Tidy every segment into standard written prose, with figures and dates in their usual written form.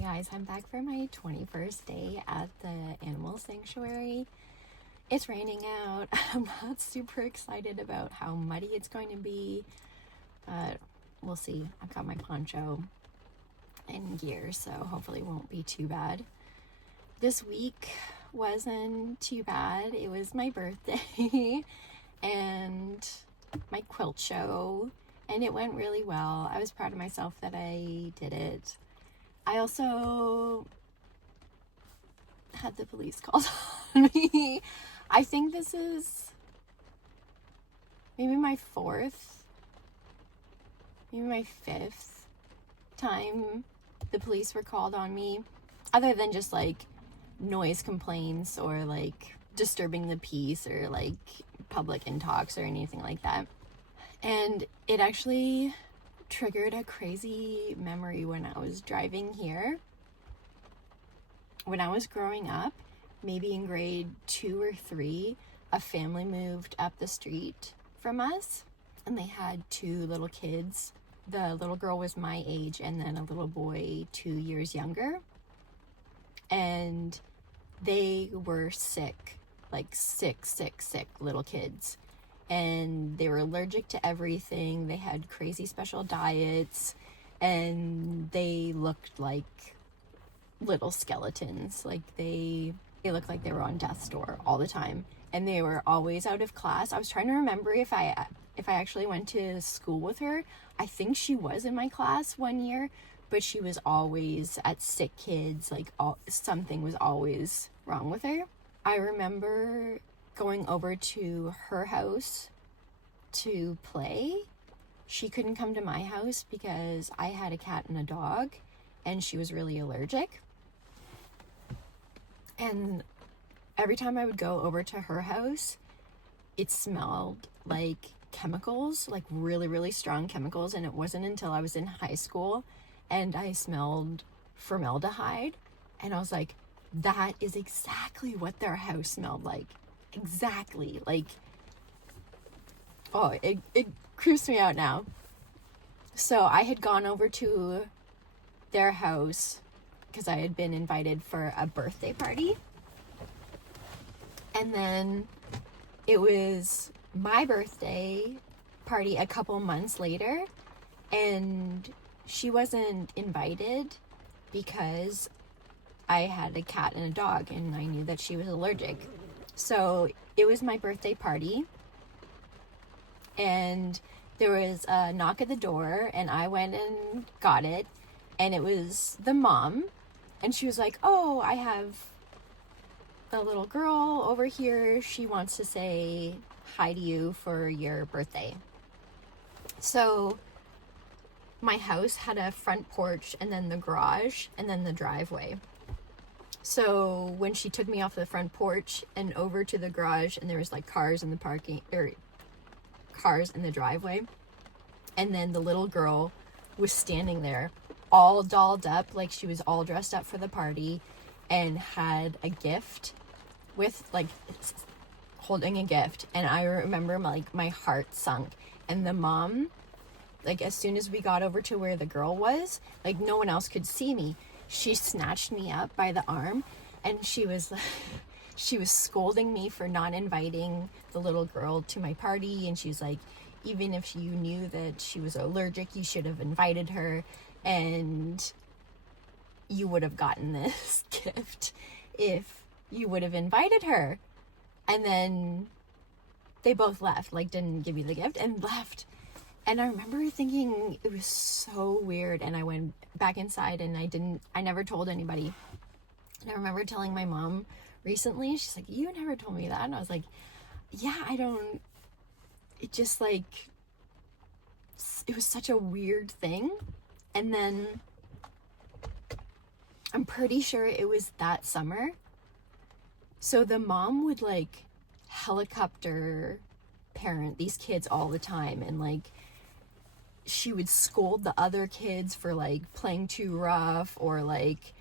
guys, I'm back for my 21st day at the animal sanctuary. It's raining out. I'm not super excited about how muddy it's going to be, but we'll see. I've got my poncho and gear, so hopefully it won't be too bad. This week wasn't too bad. It was my birthday and my quilt show, and it went really well. I was proud of myself that I did it. I also had the police called on me. I think this is maybe my fifth time the police were called on me, other than just like noise complaints or like disturbing the peace or like public intox or anything like that. And it actually triggered a crazy memory when I was driving here. When I was growing up, maybe in grade 2 or 3, a family moved up the street from us, and they had 2 little kids. The little girl was my age, and then a little boy 2 years younger. And they were sick, like sick little kids. And they were allergic to everything. They had crazy special diets, and they looked like little skeletons. Like they looked like they were on death's door all the time, and they were always out of class. I was trying to remember if I actually went to school with her. I think she was in my class one year, but she was always at sick kids. Like something was always wrong with her. I remember going over to her house to play. She couldn't come to my house because I had a cat and a dog, and she was really allergic. And every time I would go over to her house, it smelled like chemicals, like really, really strong chemicals. And it wasn't until I was in high school and I smelled formaldehyde, and I was like, that is exactly what their house smelled like. Exactly. Like, oh, it creeps me out now. So I had gone over to their house because I had been invited for a birthday party. And then it was my birthday party a couple months later, and she wasn't invited because I had a cat and a dog, and I knew that she was allergic. So it was my birthday party, and there was a knock at the door, and I went and got it, and it was the mom, and she was like, oh, I have the little girl over here. She wants to say hi to you for your birthday. So my house had a front porch, and then the garage, and then the driveway. So when she took me off the front porch and over to the garage, and there was like cars in the driveway, and then the little girl was standing there all dolled up, like she was all dressed up for the party, and had a gift with like holding a gift. And I remember like my heart sunk. And the mom, like as soon as we got over to where the girl was, like no one else could see me, she snatched me up by the arm, and she was scolding me for not inviting the little girl to my party. And she was like, even if you knew that she was allergic, you should have invited her, and you would have gotten this gift if you would have invited her. And then they both left, like didn't give me the gift and left. And I remember thinking it was so weird, and I went back inside and I never told anybody. And I remember telling my mom recently, she's like, you never told me that. And I was like, yeah, it just like, it was such a weird thing. And then I'm pretty sure it was that summer. So the mom would like helicopter parent these kids all the time, and like she would scold the other kids for like playing too rough or like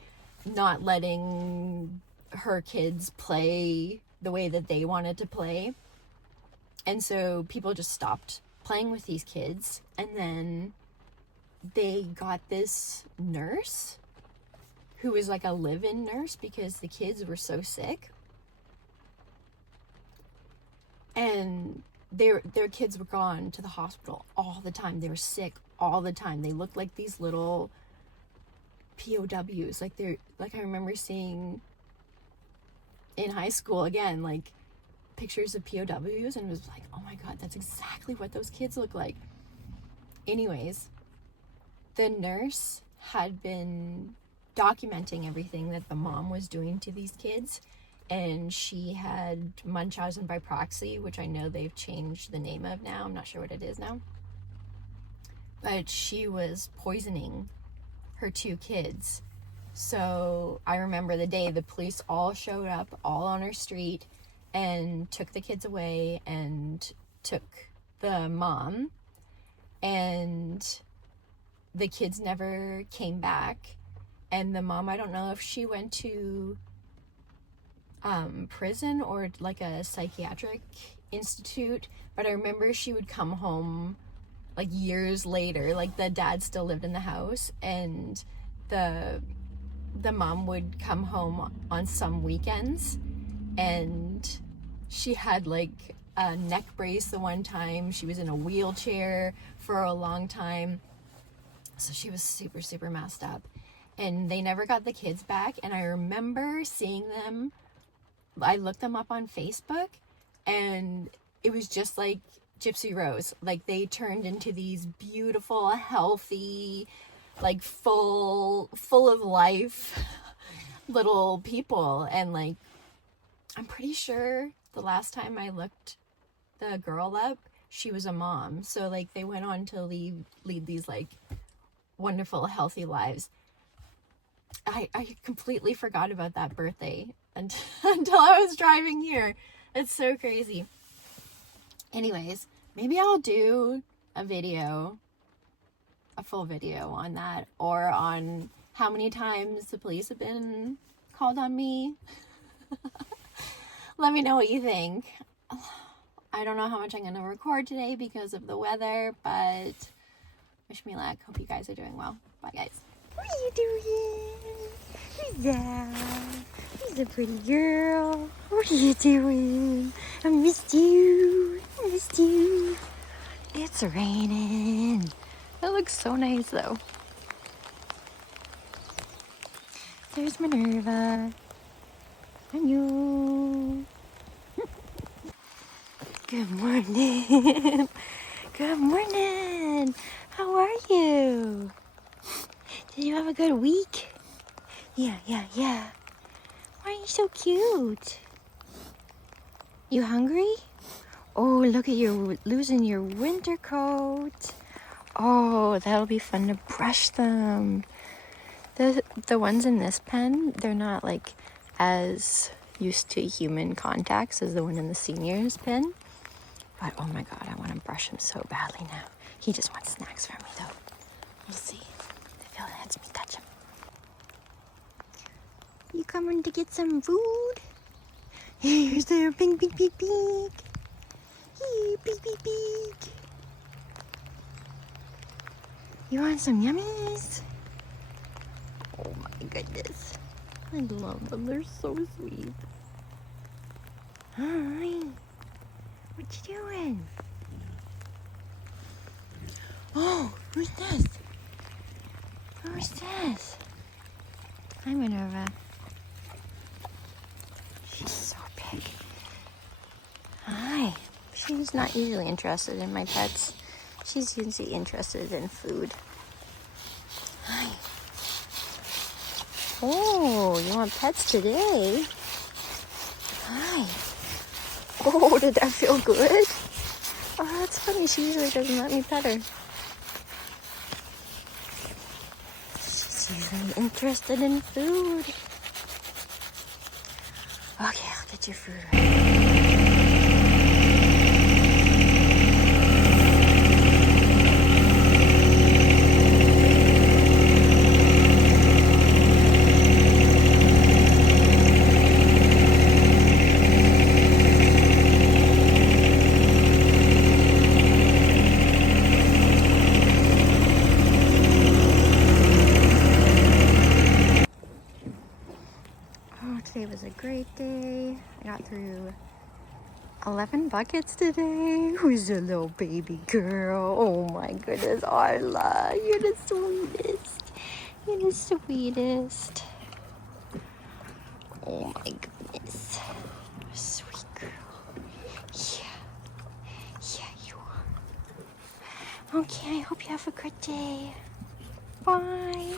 not letting her kids play the way that they wanted to play. And so people just stopped playing with these kids, and then they got this nurse who was like a live-in nurse because the kids were so sick. And their kids were gone to the hospital all the time. They were sick all the time. They looked like these little POWs. Like I remember seeing in high school again, like pictures of POWs, and it was like, oh my God, that's exactly what those kids look like. Anyways, the nurse had been documenting everything that the mom was doing to these kids, and she had Munchausen by Proxy, which I know they've changed the name of now. I'm not sure what it is now. But she was poisoning her 2 kids. So I remember the day the police all showed up, all on her street, and took the kids away and took the mom. And the kids never came back. And the mom, I don't know if she went to prison or like a psychiatric institute, but I remember she would come home like years later. Like the dad still lived in the house, and the mom would come home on some weekends, and she had like a neck brace the one time. She was in a wheelchair for a long time, so she was super, super messed up. And they never got the kids back. And I remember seeing them, I looked them up on Facebook, and it was just like Gypsy Rose. Like they turned into these beautiful, healthy, like full of life little people. And like, I'm pretty sure the last time I looked the girl up, she was a mom. So like they went on to lead these like wonderful, healthy lives. I completely forgot about that birthday until I was driving here. It's so crazy. Anyways, maybe I'll do a full video on that, or on how many times the police have been called on me. Let me know what you think. I don't know how much I'm going to record today because of the weather, but wish me luck. Hope you guys are doing well. Bye, guys. What are you doing? Who's that? Who's a pretty girl? What are you doing? I missed you. It's raining. That looks so nice, though. There's Minerva. And you. Good morning. Good morning. How are you? Did you have a good week? Yeah. Why are you so cute? You hungry? Oh, look at you losing your winter coat. Oh, that'll be fun to brush them. The ones in this pen, they're not like as used to human contacts as the one in the seniors pen. But oh my God, I want to brush him so badly now. He just wants snacks from me though. We'll see. If he lets me touch him. You coming to get some food? Here's there, pink. Here, pink. You want some yummies? Oh my goodness. I love them. They're so sweet. Hi. What you doing? Oh, who's this? Who's this? Hi, Minerva. She's so big. Hi. She's not usually interested in my pets. She's usually interested in food. Hi. Oh, you want pets today? Hi. Oh, did that feel good? Oh, that's funny. She usually doesn't let me pet her. She's usually interested in food. Okay, I'll get your food ready. Today was a great day. I got through 11 buckets today. Who's a little baby girl? Oh my goodness, Arla, you're the sweetest. You're the sweetest. Oh my goodness. You're a sweet girl. Yeah. Yeah, you are. Okay, I hope you have a good day. Bye.